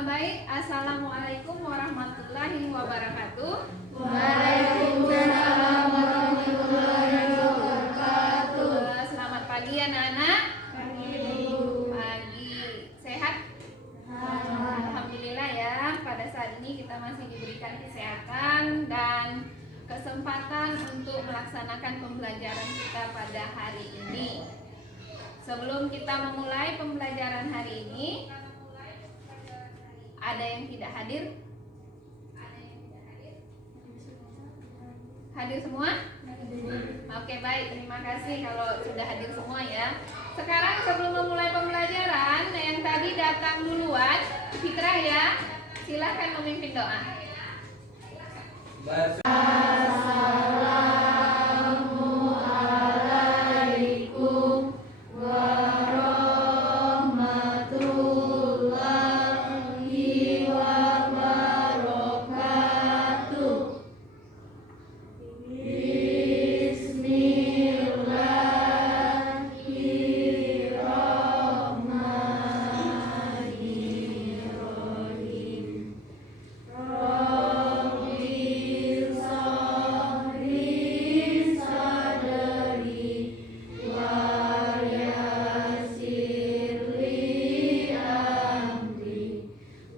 Baik, Assalamualaikum warahmatullahi wabarakatuh. Waalaikumsalam warahmatullahi wabarakatuh. Selamat pagi anak-anak. Pagi. Pagi. Sehat? Alhamdulillah ya. Pada saat ini kita masih diberikan kesehatan dan kesempatan untuk melaksanakan pembelajaran kita pada hari ini. Sebelum kita memulai pembelajaran hari ini, ada yang tidak hadir? Hadir semua? Oke, baik, terima kasih kalau sudah hadir semua ya. Sekarang sebelum memulai pembelajaran, yang tadi datang duluan, Fitrah ya, silahkan memimpin doa. Assalamualaikum warahmatullahi wabarakatuh. Bismillahirrahmanirrahim. Rabbi shrah sadri wa yassir li amri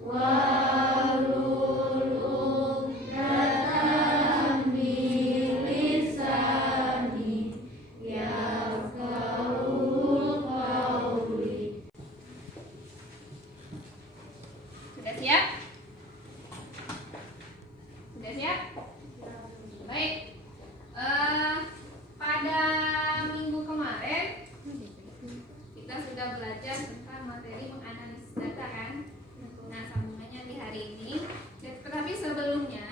wahlul 'uqdatam min lisani yafqahu qawli. Sudah siap? Sudah siap? Baik. Pada minggu kemarin kita sudah belajar tentang materi menganalisis data kan? Nah, sambungannya di hari ini. Tetapi sebelumnya,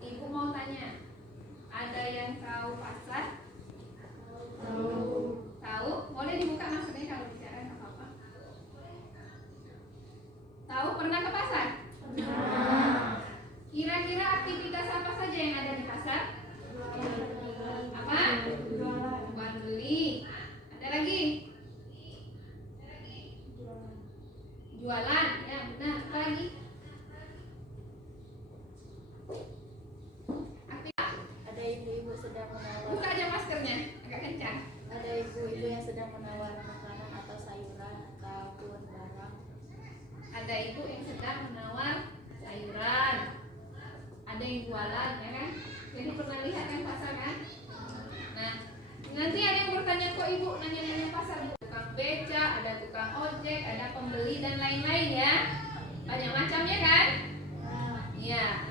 Ibu mau tanya, ada yang tahu pasar? Tahu? Boleh dibuka maksudnya kalau bicara nggak apa-apa. Tahu pernah ke pasar? Kira-kira aktivitas apa saja yang ada di pasar? Apa? Jual beli. Ada lagi? Jualan. Ya, benar. Apa lagi? Aktivitas. Ada ibu-ibu sedang menawar. Buka aja maskernya, agak kencang. Ada ibu-ibu yang sedang menawar makanan atau sayuran ataupun barang. Ada ibu yang sedang menawar sayuran. Ada yang jualan, ya kan? Jadi pernah lihat kan pasar kan? Nah, nanti ada yang bertanya, kok ibu nanya-nanya pasar? Tukang beca, ada tukang ojek, ada pembeli dan lain-lain ya. Banyak macamnya kan? Iya.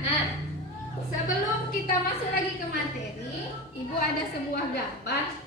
Nah, sebelum kita masuk lagi ke materi, ibu ada sebuah gambar.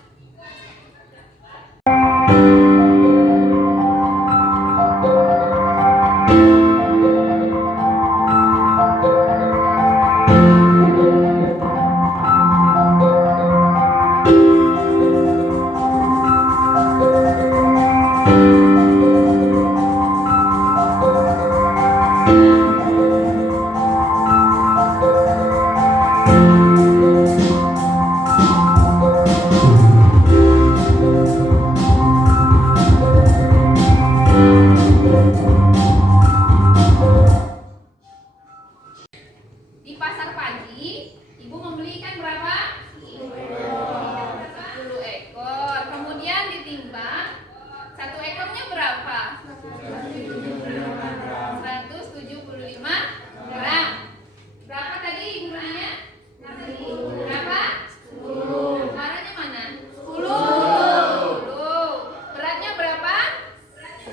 Di pasar pagi, ibu membelikan berapa? 10 ekor. Kemudian ditimbang, satu ekornya berapa? 175 gram. Berapa tadi ibu belinya? Berapa? 10. Warnanya mana? 10. Beratnya berapa?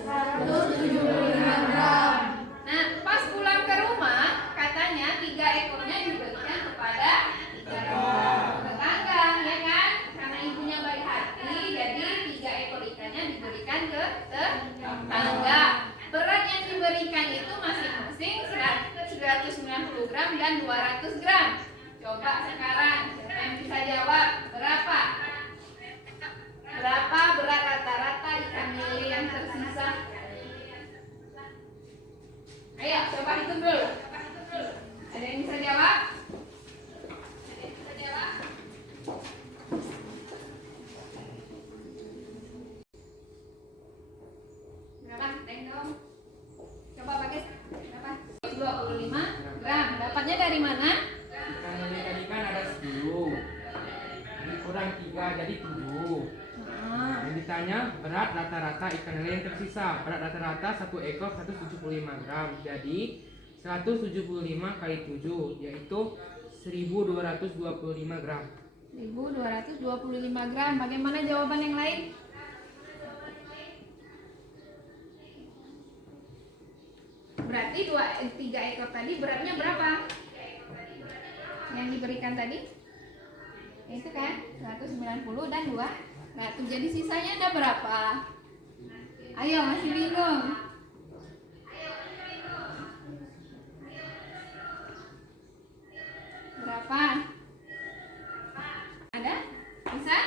175 gram. Nah, pas pulang ke rumah, katanya 3 ekornya diberikan kepada tetangga, ya kan? Karena ibunya baik hati, jadi 3 ekor ikannya diberikan ke tetangga. Berat yang diberikan itu masing-masing 190 gram dan 200 gram. Coba sekarang, siapa yang bisa jawab? Berapa? Berapa berat rata-rata ikan lele yang tersisa? Ayo, coba hitung dulu. Ada yang bisa jawab? Ada yang bisa jawab? Berapa? Teng dong. ditanya berat rata-rata ikan lele yang tersisa. Berat rata-rata 1 ekor 175 gram. Jadi 175 kali 7 yaitu 1225 gram. 1225 gram. Bagaimana jawaban yang lain? Berarti 3 ekor tadi beratnya berapa? Yang diberikan tadi? Itu kan 190 dan 2. Nah, tuh jadi sisanya ada berapa? Ayo, masih bingung? Berapa? Ada? Bisa?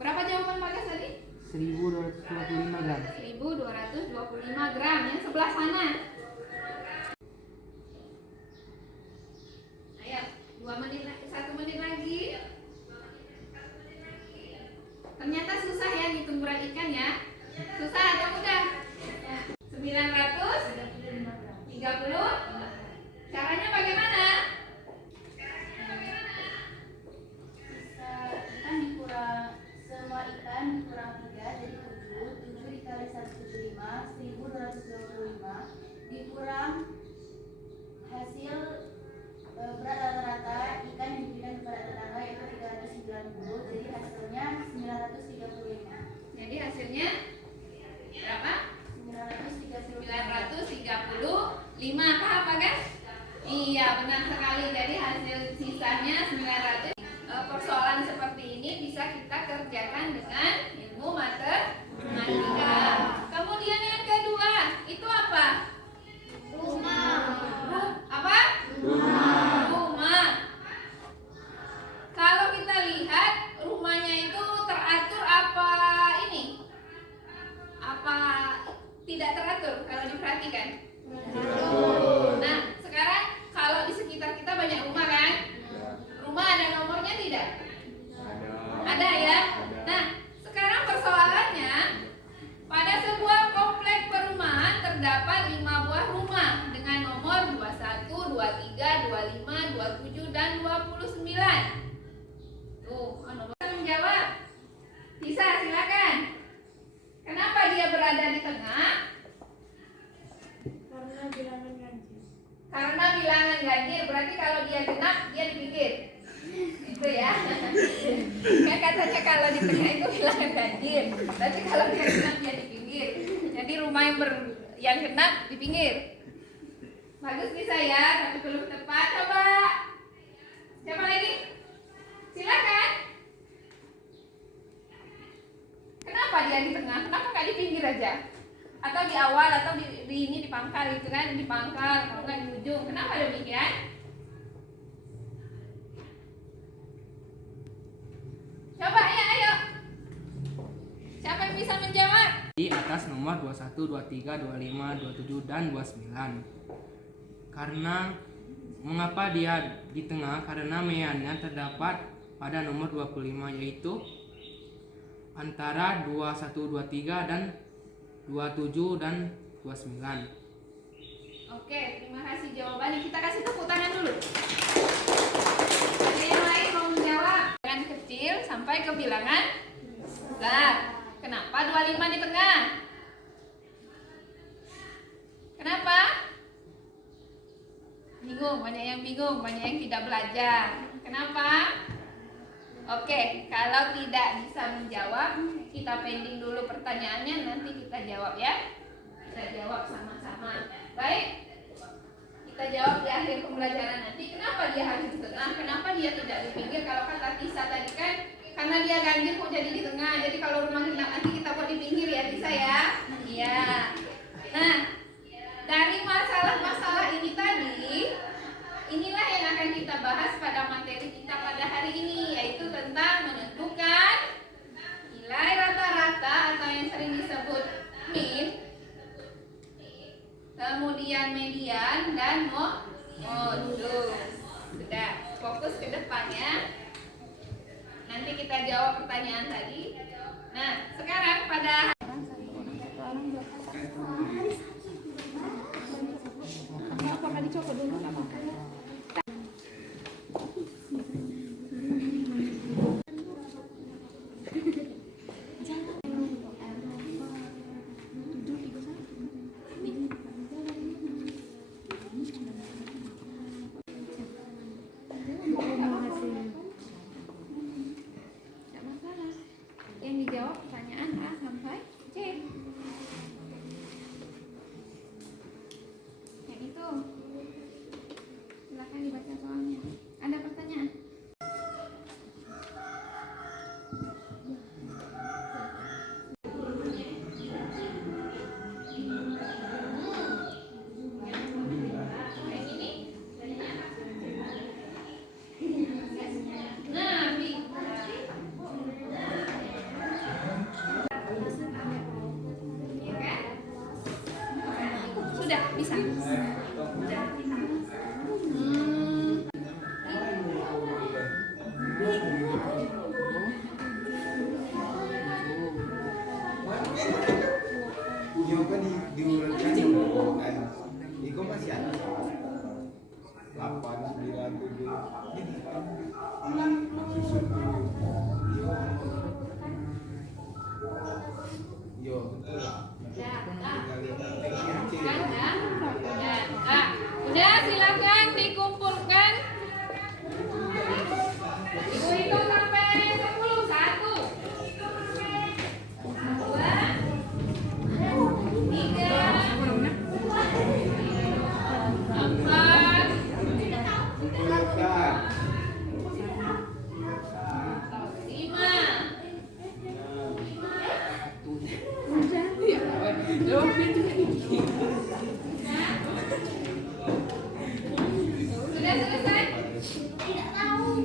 Berapa jawaban Bagas tadi? 1225 gram. 1225 gram. Yang sebelah sana. Ayo, 2 menit, 1 menit lagi. Ternyata susah ya ngitung berat ikan ya. Susah atau mudah? 930. Caranya bagaimana? Ikan dikurang, semua ikan dikurang 3 jadi 7. 7 dikali 175 1225 dikurang hasil berat rata-rata ikan yang diberikan kepada tetangga yaitu 390, jadi hasilnya 935. Jadi hasilnya berapa? 935. Paham Bagas? Iya, benar sekali. Jadi hasil sisanya 900. Persoalan seperti ini bisa kita kerjakan dengan ilmu matematika. Kemudian yang kedua, itu apa? Apa? Rumah. Kalau kita lihat rumahnya itu teratur apa ini? Apa tidak teratur kalau diperhatikan? Nah, sekarang kalau di sekitar kita banyak rumah kan? Rumah ada nomornya tidak? Ada ya? Nah, sekarang persoalannya pada sebuah komplek perumahan terdapat 5 buah rumah dengan nomor 21, 23, 25, 27, dan 29. Tuh, nomor menjawab. Bisa, silakan. Kenapa dia berada di tengah? Karena bilangan ganjil. Berarti kalau dia genap, dia di pinggir. Itu ya. Kan katanya kalau di tengah itu bilangan ganjil. Berarti kalau dia genap, dia di pinggir. Jadi rumah yang genap di pinggir. Bagus bisa ya, tapi belum tepat. Coba. Siapa lagi? Silakan. Kenapa dia di tengah? Kenapa nggak di pinggir aja? Atau di awal, atau di ini di pangkal gitu kan? Di pangkal, kalau nggak di ujung. Kenapa demikian? Coba ya, ayo. Siapa yang bisa menjawab? Di atas nomor 21, 23, 25, 27, dan 29. Karena mengapa dia di tengah? Karena meannya terdapat pada nomor 25 yaitu antara 21, 23 dan 27 dan 29. Oke, terima kasih jawabannya. Kita kasih tepuk tangan dulu. Ada yang lain mau menjawab? Bilangan kecil sampai ke bilangan besar. Kenapa 25 di tengah? Kenapa? Bingung, banyak yang bingung, banyak yang tidak belajar. Kenapa? Oke, kalau tidak bisa menjawab, kita pending dulu pertanyaannya, nanti kita jawab ya. Kita jawab sama-sama. Baik, kita jawab di akhir pembelajaran nanti. Kenapa dia harus di tengah? Kenapa dia tidak di pinggir? Kalau kata Tisa tadi kan, karena dia ganjil kok jadi di tengah. Jadi kalau rumah genap nanti kita buat di pinggir ya, Tisa ya. Iya. Nah, dari masalah-masalah ini tadi, inilah yang akan kita bahas pada materi kita pada hari ini, yaitu tentang menentukan nilai rata-rata atau yang sering disebut mean, kemudian median, dan modus. Sudah, fokus ke depannya. Nanti kita jawab pertanyaan tadi. Nah, sekarang pada apakah dicopot dulu? jawab pertanyaan A sampai C. Yang itu. Silakan dibaca soalnya. Ada pertanyaan? Yang ini? Nah, B. Iya kan? Sudah bisa. Yoga diurutkan kan? Iko masih ada 8, 9, 7 susun dulu. Yo, betul. Udah, silakan dikumpulkan. Ibu hitung sampai 10. 1, 2, 3, 4, 5. Sudah selesai? Tidak tahu.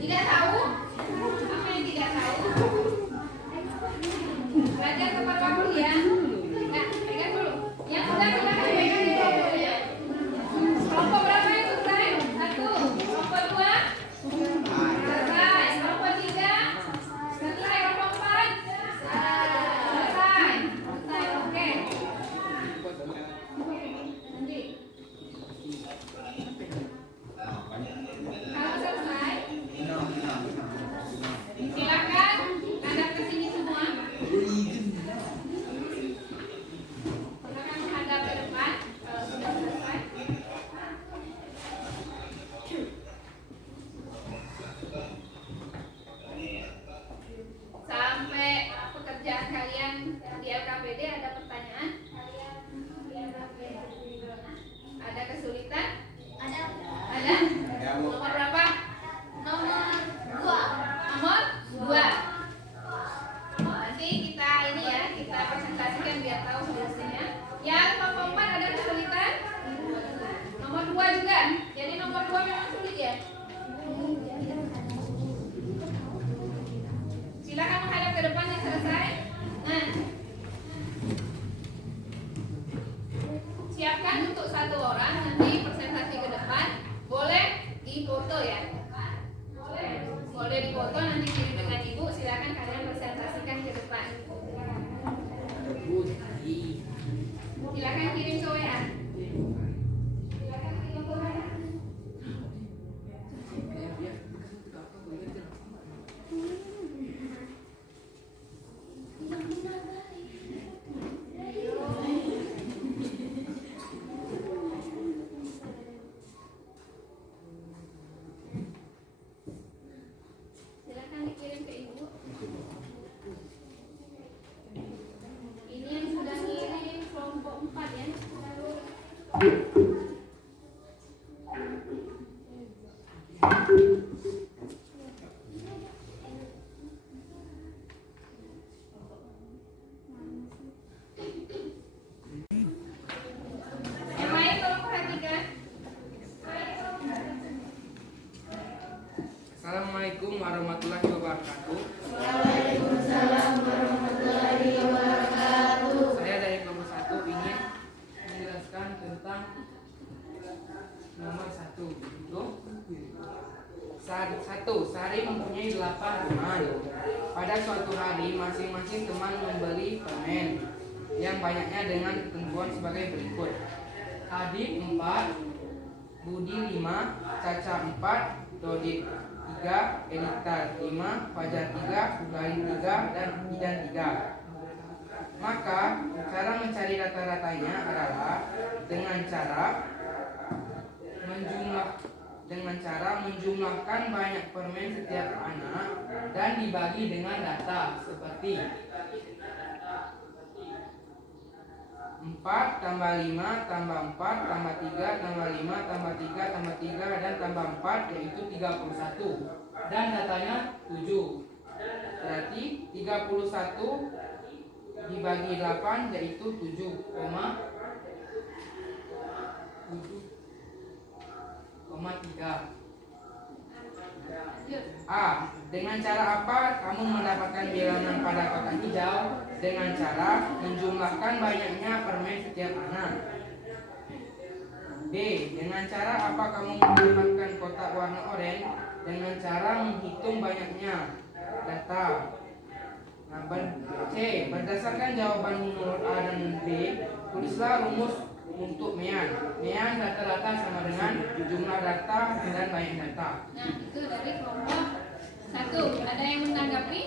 Tidak tahu? Apa yang tidak tahu? Belajar tepat waktu ya. Nah, pegang dulu. Yang sudah silakan pegang dulu ya. Kelompok berapa yang selesai? 1. Kelompok 2? Selesai. Kelompok 3? Selesai. Kelompok 4? Selesai. Selesai. Oke. Nanti. Kalau selesai, silakan hadap ke sini semua. Silakan menghadap ke depan kalau sudah selesai. Sampai pekerjaan kalian di LKPD ada pertanyaan? Ada kesulitan? Ada. Ada? Nomor berapa? Nomor 2. Nomor 2. Nanti kita ini ya, kita presentasikan biar tahu solusinya. Yang nomor 4 ada kesulitan? Nomor 2 juga. Jadi nomor 2 memang sulit ya? Silakan menghadap ke depan yang selesai. Nah, siapkan untuk 1 orang nanti presentasi ke depan. Boleh dipoto ya. Boleh dipoto nanti kirim dengan ibu. Silakan kalian presentasikan ke depan. Silakan kirim ke WA. Silakan kirim ke WA. Silakan dikirim ke ibu. Ini yang sudah ngirim kelompok 4 ya. Yang lain tolong perhatikan. Assalamualaikum warahmatullahi wabarakatuh. Saya dari kelompok 1 ingin menjelaskan tentang nomor 1. Satu, Sari mempunyai 8 teman. Pada suatu hari, masing-masing teman membeli permen yang banyaknya dengan ketentuan sebagai berikut. Adit 4, Budi 5, Caca 4, Dodi 3, Elita 5, Fajar 3, Sukarin 3, dan Idan 3. Maka cara mencari rata-ratanya adalah dengan cara dengan cara menjumlahkan banyak permen setiap anak dan dibagi dengan data seperti 4 tambah 5 tambah 4 tambah 3 tambah 5 tambah 3 tambah 3 dan tambah 4 yaitu 31 dan datanya 7. Berarti 31 dibagi 8 yaitu 7,3. A. Dengan cara apa kamu mendapatkan bilangan pada kotak hijau? Dengan cara menjumlahkan banyaknya permen setiap anak. B. Dengan cara apa kamu mendapatkan kotak warna oranye? Dengan cara menghitung banyaknya data. Nah, C. Berdasarkan jawaban menurut A dan B, tulislah rumus untuk mean. Mean data-data sama dengan jumlah data dan banyak data. Nah, itu dari kelompok 1. Ada yang menanggapi?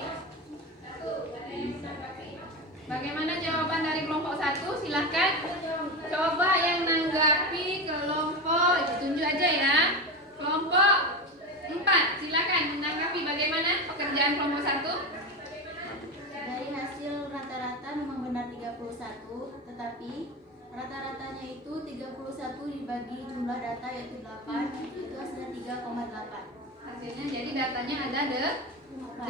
Bagaimana jawaban dari kelompok 1? Silahkan. Coba yang menanggapi kelompok, tunjuk aja ya. Kelompok 4, silahkan menanggapi bagaimana pekerjaan kelompok 1. Dari hasil rata-rata memang benar 31, tetapi rata-ratanya itu 31 dibagi jumlah data yaitu 8, itu hasilnya 3,8. Hasilnya jadi datanya ada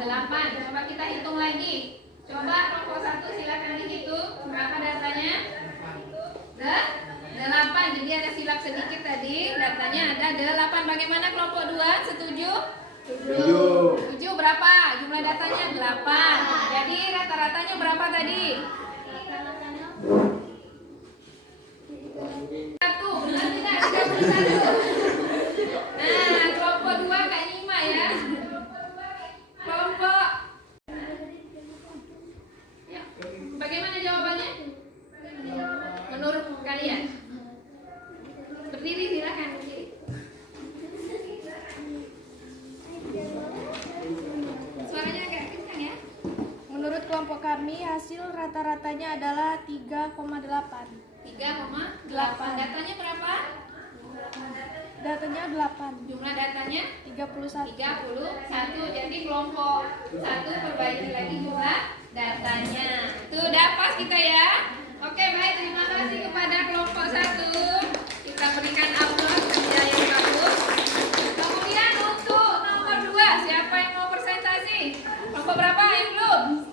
8. Coba kita hitung lagi. Coba kelompok 1 silakan dihitung berapa datanya? 8. Jadi ada silap sedikit tadi. Datanya ada 8. Bagaimana kelompok 2? Setuju? 7 berapa? Jumlah datanya 8. Jadi rata-ratanya berapa tadi? 1. Benar tidak? 31. Nah, kelompok 2 Kak Nima ya. Kelompok ya. Bagaimana jawabannya? Menurut kalian? Berdiri silakan berdiri. Suaranya agak kencang ya. Menurut kelompok kami, hasil rata-ratanya adalah 3,8. 3,8. Datanya berapa? Datanya 8. Jumlah datanya 31. 31. Jadi kelompok 1 perbaiki lagi jumlah datanya. Itu udah pas kita ya. Oke, baik, terima kasih kepada kelompok 1. Kita berikan aplaus kerja yang bagus. Kemudian untuk nomor 2, siapa yang mau presentasi? Kelompok berapa yang belum?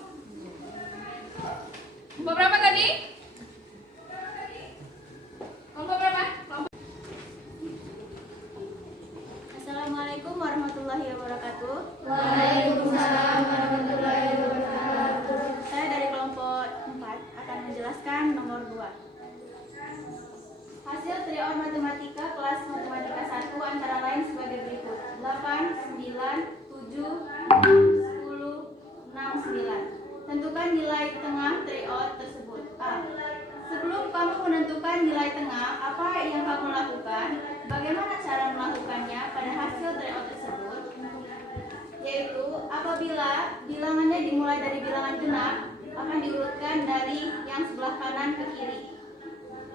Kelompok berapa tadi? Kelompok berapa? Assalamualaikum warahmatullahi wabarakatuh. Waalaikumsalam warahmatullahi wabarakatuh. Saya dari kelompok 4 akan menjelaskan nomor 2. Hasil tryout matematika kelas matematika 1 antara lain sebagai berikut: 8, 9, 7, 10, 6, 9. Tentukan nilai tengah tryout tersebut. A. Sebelum kamu menentukan nilai tengah, apa yang kamu lakukan? Bagaimana cara melakukannya pada hasil tryout tersebut? Yaitu apabila bilangannya dimulai dari bilangan genap, akan diurutkan dari yang sebelah kanan ke kiri.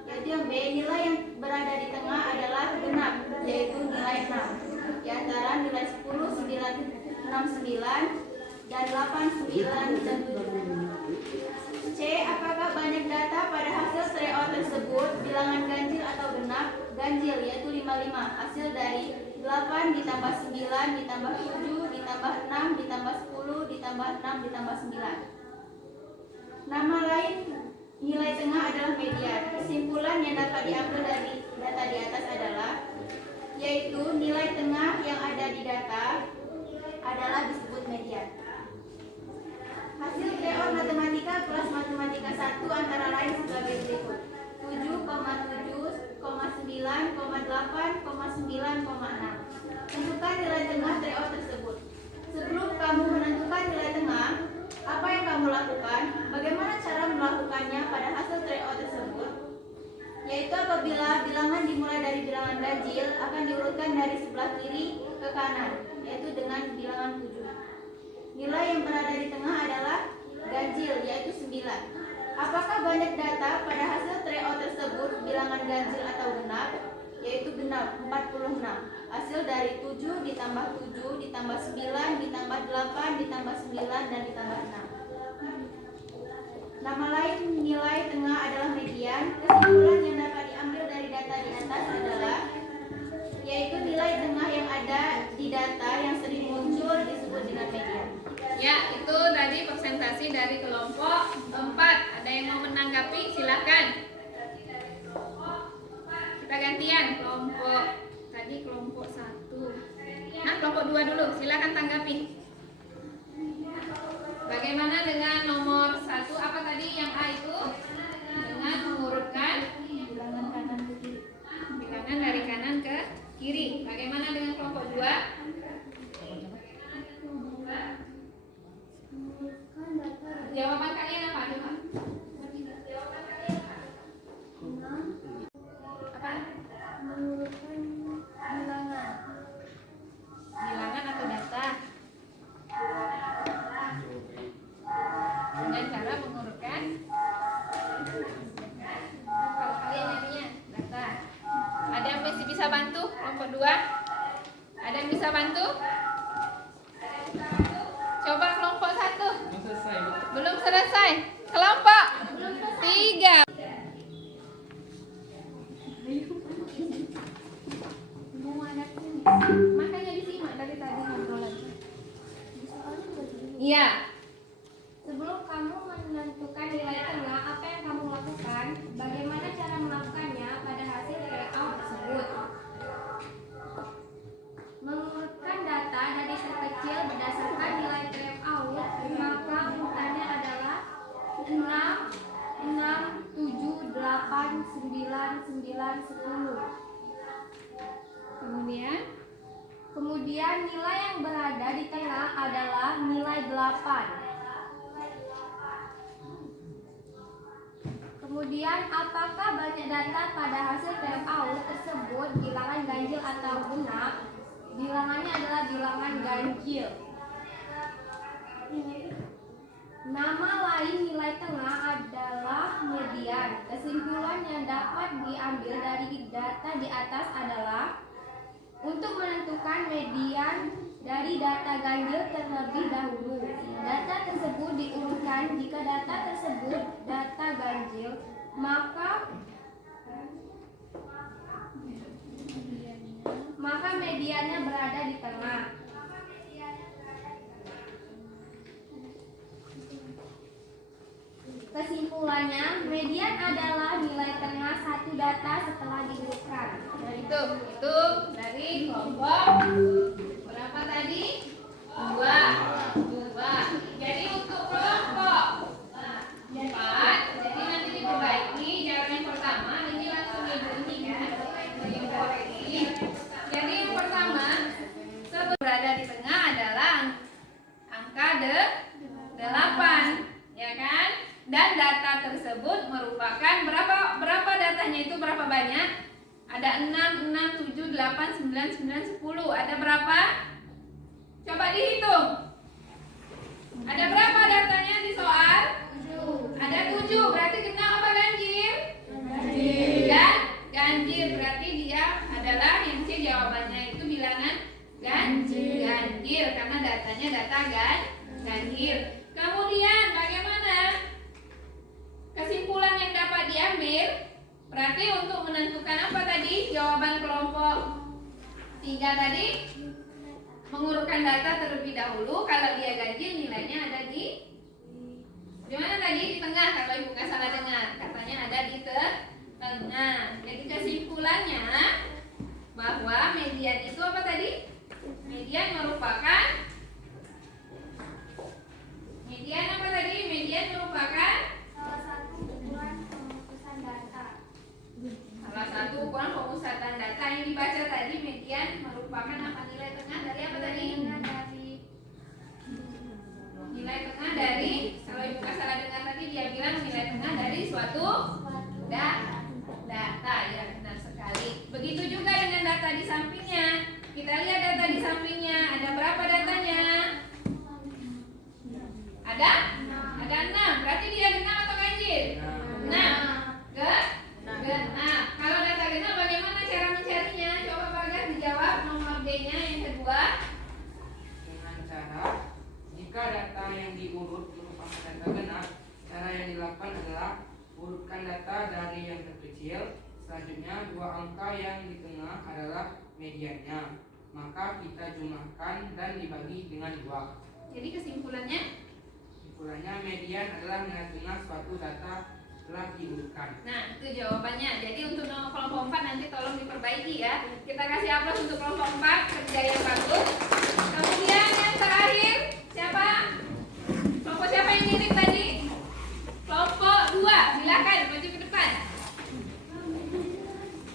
Yaitu yang B, nilai yang berada di tengah adalah genap, yaitu nilai 6. Di antara nilai 10, 9, 6, 9 dan 8, 9 dan 7. C. Apakah banyak data pada hasil tryout tersebut bilangan ganjil atau genap? Ganjil yaitu 55. Hasil dari 8 ditambah 9 ditambah 7 ditambah 6 ditambah 10 ditambah 6 ditambah 9. Nama lain nilai tengah adalah median. Kesimpulan yang dapat diambil dari data di atas adalah yaitu nilai tengah yang ada di data adalah disebut median. Hasil tryout matematika kelas matematika 1 antara lain sebagai berikut: 7,7, 9,8, 9,6. Tentukan nilai tengah tryout tersebut. Sebelum kamu menentukan nilai tengah, apa yang kamu lakukan? Bagaimana cara melakukannya pada hasil tryout tersebut? Yaitu apabila bilangan dimulai dari bilangan ganjil akan diurutkan dari sebelah kiri ke kanan, yaitu dengan bilangan 7. Nilai yang berada di tengah adalah ganjil, yaitu 9. Apakah banyak data pada hasil tryout tersebut bilangan ganjil atau genap? yaitu genap 46. Hasil dari 7 ditambah 7 ditambah 9 ditambah 8 ditambah 9 dan ditambah 6. Nama lain nilai tengah adalah median. Kesimpulan yang dapat diambil dari data di atas adalah yaitu nilai tengah yang ada di data yang sering muncul disebut dengan median. Ya, itu tadi presentasi dari kelompok 4. Ada yang mau menanggapi? Silakan. Kita gantian kelompok tadi kelompok 1. Nah, kelompok 2 dulu. Silakan tanggapi. Bagaimana dengan nomor 1 apa tadi yang A itu? Dengan mengurutkan Bilangan kanan ke kiri. bilangan dari kanan ke kiri. Bagaimana dengan kelompok 2? Jawaban kalian apa? Coba. Apa? Bilangan atau data? Dengan cara mengurutkan. Kalau kalian nyarinya data. Ada yang masih bisa bantu? Kelompok 2? Ada yang bisa bantu? Coba kelompok 1. Selesai. Belum selesai. Kelompok 3. Makanya disimak dari tadi ngobrolan. Iya. Sebelum kamu menentukan nilai tengah, apa yang kamu lakukan? Bagaimana cara melakukannya pada hasil layout tersebut? Mengurutkan data dari terkecil berdasarkan nilai layout, maka urutannya adalah 6, 7, 8, 9, 9, 10. Kemudian nilai yang berada di tengah adalah nilai 8. Kemudian apakah banyak data pada hasil layout tersebut bilangan ganjil atau genap? Bilangannya adalah bilangan ganjil. Nama lain nilai tengah adalah median. Kesimpulan yang dapat diambil dari data di atas adalah untuk menentukan median dari data ganjil terlebih dahulu. Data tersebut diurutkan. Jika data tersebut data ganjil, maka mediannya berada di tengah. Kesimpulannya, median adalah nilai tengah satu data setelah diurutkan. Nah, itu dari kelompok berapa tadi? 2. Jadi untuk kelompok 4, jadi nanti diperbaiki cara yang pertama. Ini langsung ibu ini kan yang koreksi. Jadi yang pertama berada di tengah adalah angka 8, ya kan? Dan data tersebut merupakan berapa datanya itu berapa banyak? Ada 6, 7, 8, 9, 9, 10. Ada berapa? Coba dihitung. Ada berapa datanya di soal? 7. Ada 7. Berarti genap apa ganjil? Ganjil. Dan ganjil berarti dia adalah yang C jawabannya itu bilangan ganjil karena datanya data ganjil. Kemudian bagaimana? Kesimpulan yang dapat diambil, berarti untuk menentukan apa tadi? Jawaban kelompok 3 tadi mengurutkan data terlebih dahulu. Kalau dia ganjil nilainya ada di mana tadi? Di tengah. Kalau ibu nggak salah dengar, katanya ada di tengah. Jadi kesimpulannya bahwa median itu apa tadi? Median merupakan salah satu ukuran pemusatan data yang dibaca tadi. Median merupakan apa? Nilai tengah dari apa tadi? Nilai tengah dari, kalau ibu nggak salah dengar tadi dia bilang nilai tengah dari suatu data. Ya benar sekali. Begitu juga dengan data di sampingnya. Kita lihat data di sampingnya. Ada berapa datanya? Ada 6. Berarti dia genap atau ganjil? Genap. Genap. Kalau data genap bagaimana cara mencari Selanjutnya, dua angka yang di tengah adalah mediannya. Maka kita jumlahkan dan dibagi dengan 2. Jadi kesimpulannya, Kesimpulannya, median adalah nilai tengah suatu data telah diurutkan. nah itu jawabannya. Jadi untuk kelompok 4 nanti tolong diperbaiki ya. Kita kasih aplaus untuk kelompok 4, kerja yang bagus. Kemudian yang terakhir, siapa? Kelompok siapa yang ngirim tadi? Kelompok 2, silakan maju ke depan.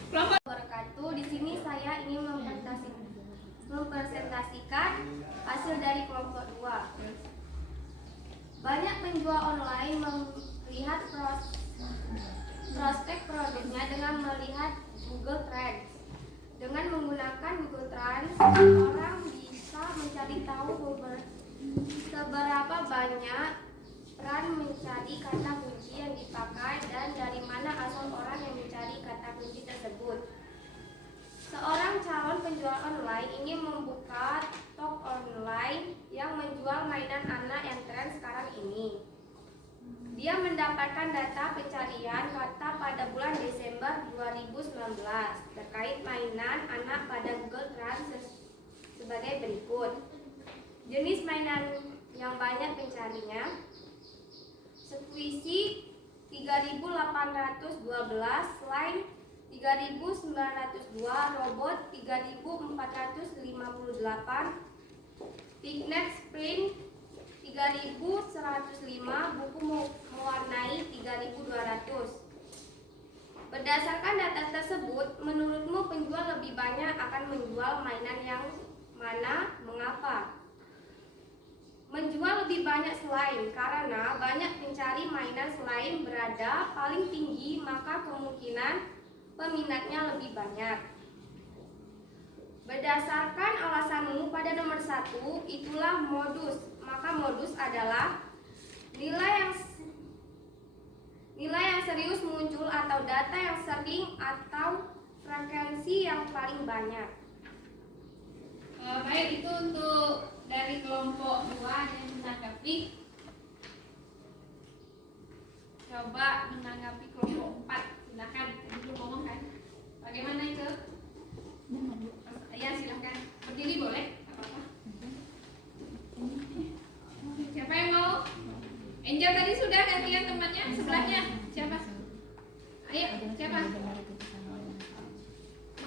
Kelompok Wabarakatuh. Di sini saya ingin mempresentasikan hasil dari kelompok 2. Banyak penjual online melihat prospek produknya dengan melihat Google Trends. Dengan menggunakan Google Trends, orang bisa mencari tahu seberapa banyak peran mencari kata kunci yang dipakai dan dari mana asal orang yang mencari kata kunci tersebut. Seorang calon penjual online ingin membuka toko online yang menjual mainan anak yang tren sekarang ini. Dia mendapatkan data pencarian kata pada bulan Desember 2019 terkait mainan anak pada Google Trends sebagai berikut. Jenis mainan yang banyak pencarinya: squishy 3.812, slime 3.902, robot 3.458, picnic sprint 3.105, buku mewarnai 3.200. Berdasarkan data tersebut, menurutmu penjual lebih banyak akan menjual mainan yang mana? Mengapa? Menjual lebih banyak slime karena banyak pencari mainan slime berada paling tinggi, maka kemungkinan peminatnya lebih banyak. Berdasarkan alasanmu pada nomor 1, itulah modus. Maka modus adalah nilai yang serius muncul atau data yang sering atau frekuensi yang paling banyak. baik, itu untuk dari kelompok 2 yang menanggapi. Coba menanggapi kelompok 4, silakan. Tadi belum ngomong kan? Bagaimana itu? Ya silakan. Berdiri boleh? Gak apa-apa. Siapa yang mau? Angel tadi sudah, gantian temannya sebelahnya. Siapa? Ayo, siapa?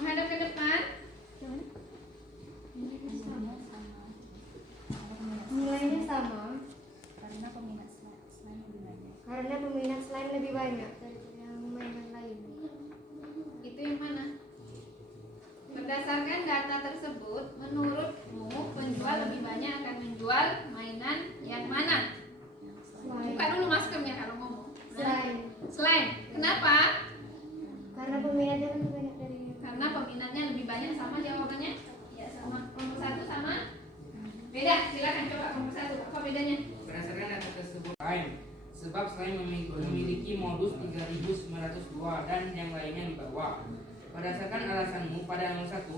Menghadap ke depan. Nilainya sama Karena peminat slime lebih banyak. karena peminat slime lebih banyak daripada yang mainan lain. Itu yang mana? Berdasarkan data tersebut, menurutmu penjual lebih banyak akan menjual mainan yang mana? Slime. Buka dulu maskernya kalau ngomong. Slime. Slime. Kenapa? Karena peminatnya lebih banyak dari Karena peminatnya lebih banyak. Sama jawabannya? Ya sama. Nomor 1 sama? Beda. Silakan coba nomor 1. Apa bedanya? Berdasarkan data tersebut lain, sebab selain memiliki modus 3.902 dan yang lainnya di bawah. Berdasarkan alasanmu pada nomor 1,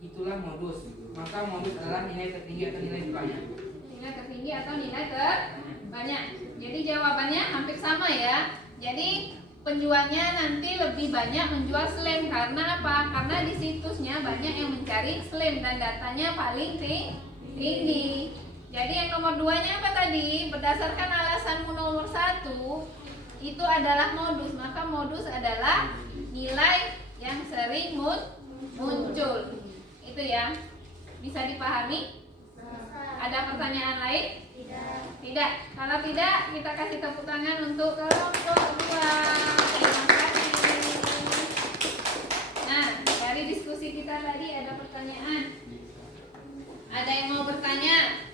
itulah modus. Maka modus adalah nilai tertinggi atau nilai terbanyak. Nilai tertinggi atau nilai terbanyak. Jadi jawabannya hampir sama ya. Jadi penjualnya nanti lebih banyak menjual slime karena apa? Karena di situsnya banyak yang mencari slime dan datanya paling tinggi. Jadi yang nomor 2-nya apa tadi? Berdasarkan alasanmu nomor 1, itu adalah modus. Maka modus adalah nilai yang sering muncul. Itu ya. Bisa dipahami? Ada pertanyaan lain? Tidak. Kalau tidak, kita kasih tepuk tangan untuk kelompok 2. Terima kasih. Nah, dari diskusi kita tadi ada pertanyaan. Ada yang mau bertanya?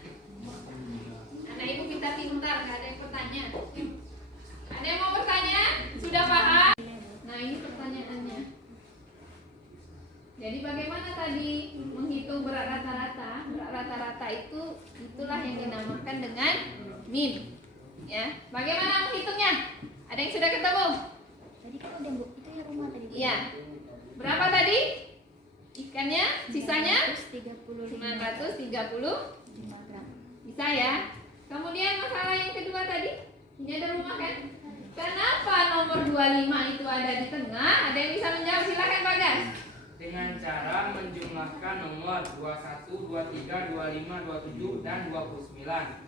Anak ibu kita pintar, nggak ada yang bertanya. Ada yang mau bertanya? Sudah paham? Nah, ini pertanyaannya. Jadi bagaimana tadi menghitung berat rata-rata? Berat rata-rata itulah yang dinamakan dengan min. Ya, bagaimana menghitungnya? Ada yang sudah ketemu? Tadi kan udah Bu, itu yang rumah tadi. Iya. Berapa tadi? Ikannya, sisanya 935 930. Bisa ya? Kemudian masalah yang kedua tadi, ini ada rumah kan? Kenapa nomor nomor 25 itu ada di tengah? Ada yang bisa menjawab? Silakan Bagas. Dengan cara menjumlahkan nomor 21, 23, 25, 27 dan 29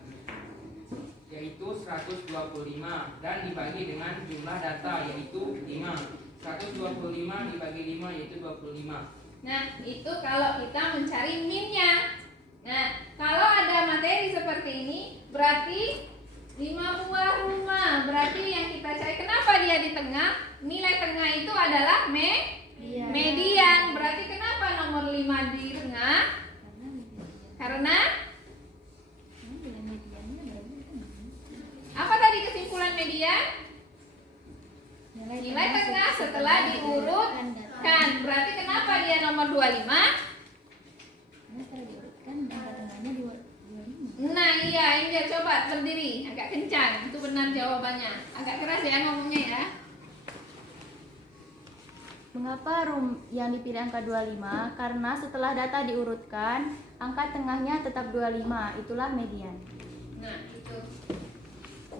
yaitu 125 dan dibagi dengan jumlah data yaitu 5. 125 dibagi 5 yaitu 25. Nah, itu kalau kita mencari minnya. Nah, kalau ada materi seperti ini, berarti 5 buah rumah. Berarti yang kita cari, kenapa dia di tengah? Nilai tengah itu adalah median. Berarti kenapa nomor 5 di tengah? Karena apa tadi kesimpulan median? Nilai tengah setelah diurutkan. Berarti kenapa dia nomor 25? Nah iya, Angel coba berdiri agak kencang. Itu benar jawabannya. Agak keras ya ngomongnya ya. Mengapa yang dipilih angka 25? Karena setelah data diurutkan, angka tengahnya tetap 25. Itulah median. Nah itu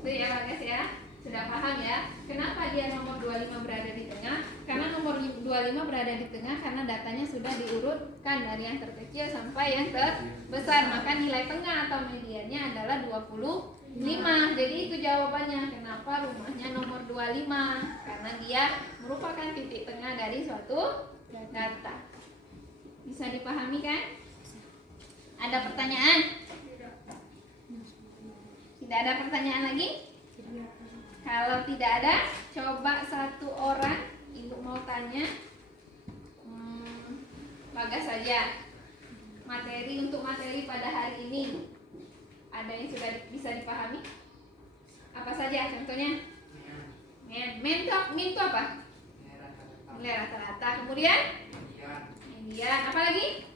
ya Bagas ya. Sudah paham ya, kenapa dia nomor 25 berada di tengah? Karena nomor 25 berada di tengah karena datanya sudah diurutkan dari yang terkecil sampai yang terbesar. Maka nilai tengah atau mediannya adalah 25. Jadi itu jawabannya kenapa rumahnya nomor 25. Karena dia merupakan titik tengah dari suatu data. Bisa dipahami kan? Ada pertanyaan? Tidak ada pertanyaan lagi? Kalau tidak ada, coba satu orang ibu mau tanya, Bagas saja. Untuk materi pada hari ini, ada yang sudah bisa dipahami? Apa saja contohnya? Min itu apa? Nilai rata-rata. Kemudian? Median. Apa lagi?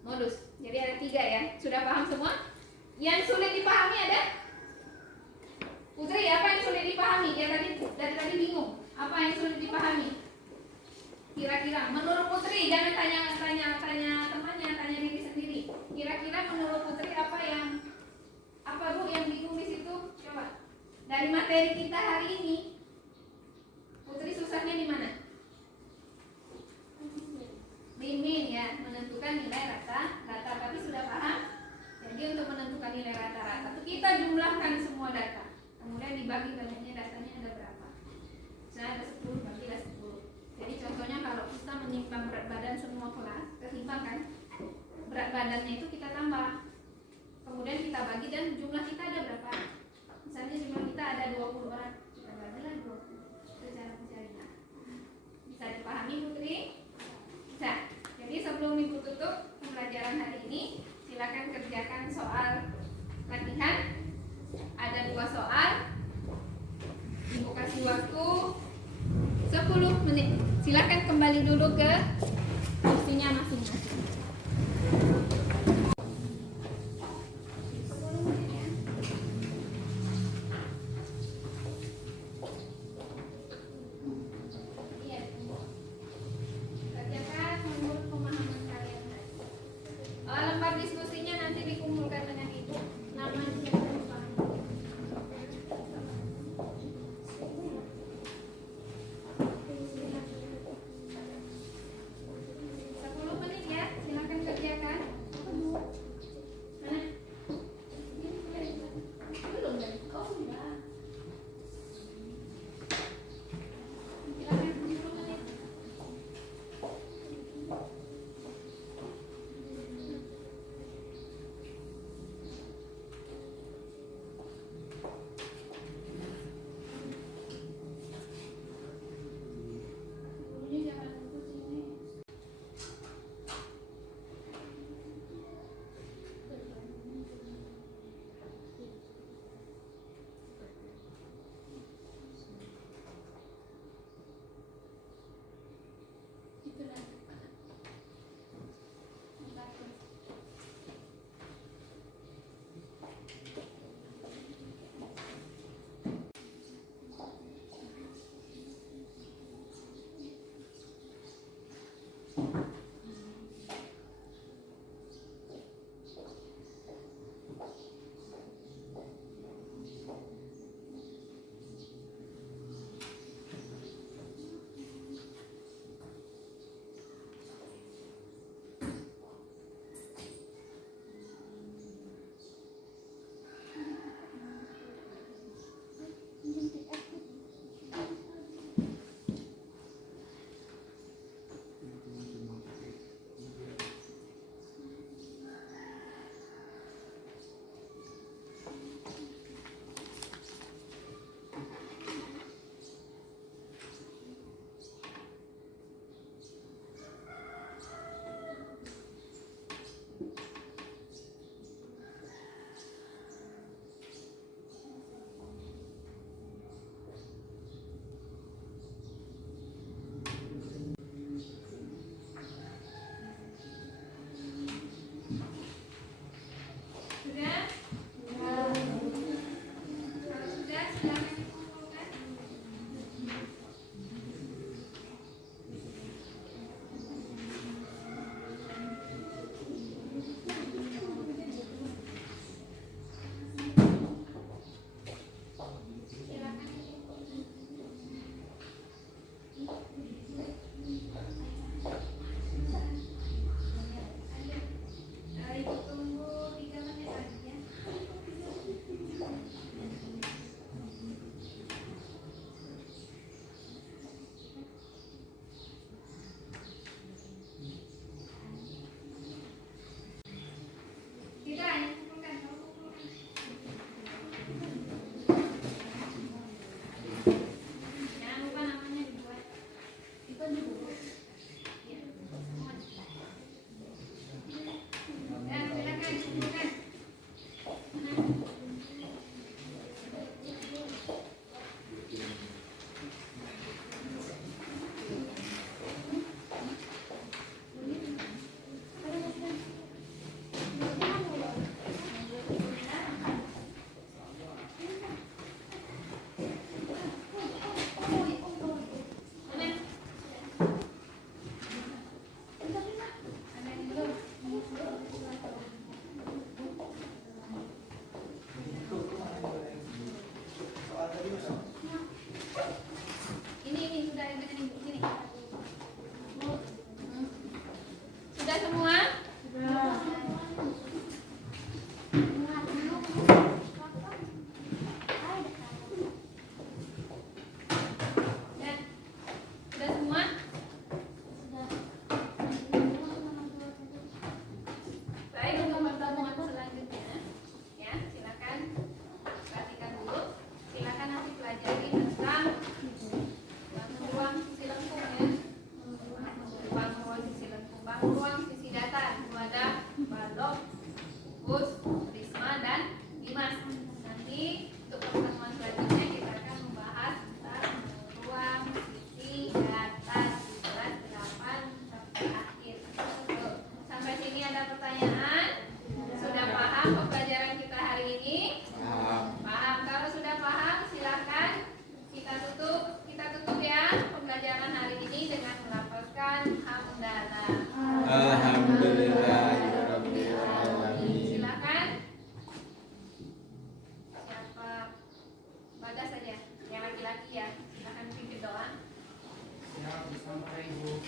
Modus. Jadi ada 3 ya. Sudah paham semua? Yang sulit dipahami ada? Putri, apa yang sulit dipahami? Ya dari tadi bingung. Apa yang sulit dipahami? Kira-kira menurut Putri, jangan tanya temannya, tanya diri sendiri. Kira-kira menurut Putri apa Bu yang bingung di situ? Coba. Dari materi kita hari ini, Putri susahnya di mana? Di min ya, menentukan nilai rata-rata. Tapi sudah paham? Jadi untuk menentukan nilai rata-rata itu kita jumlahkan semua data. Kemudian dibagi banyaknya datanya ada berapa. Misalnya ada 10, bagilah 10. Jadi contohnya kalau kita menyimpang berat badan semua kelas, ketimbang kan, berat badannya itu kita tambah. Kemudian kita bagi dan jumlah kita ada berapa. Misalnya jumlah kita ada 20 orang, kita bagilah 20. Itu cara mencarinya. Bisa dipahami Putri? Bisa. Jadi sebelum Ibu tutup pembelajaran hari ini, silakan kerjakan soal latihan. Ada 2 soal. Ibu kasih waktu 10 menit. Silakan kembali dulu ke kursinya masing-masing. Kerjakan menurut pemahaman kalian tadi. Lembar diskusinya nanti dikumpulkan dengan Ibu. Namanya 10 menit ya. mempelajari tentang ruang sisi lengkung ya. Ruang sisi lengkung, ruang sisi datar. Itu ada Balok, Gus, Risma, dan Dimas. Nanti untuk pertemuan selanjutnya kita akan membahas tentang ruang sisi datar di kelas 8 sampai akhir. Tuh, sampai sini ada pertanyaan? Sudah paham pembelajaran kita hari ini? Paham. Kalau sudah paham, silakan kita tutup ya pembelajaran hari ini dengan melafazkan hamdalah. Alhamdulillahirabbil alamin. Silakan. Siapa? Bagas saja. Yang laki-laki ya. Silakan pimpin doa. Siap, sampai Ibu.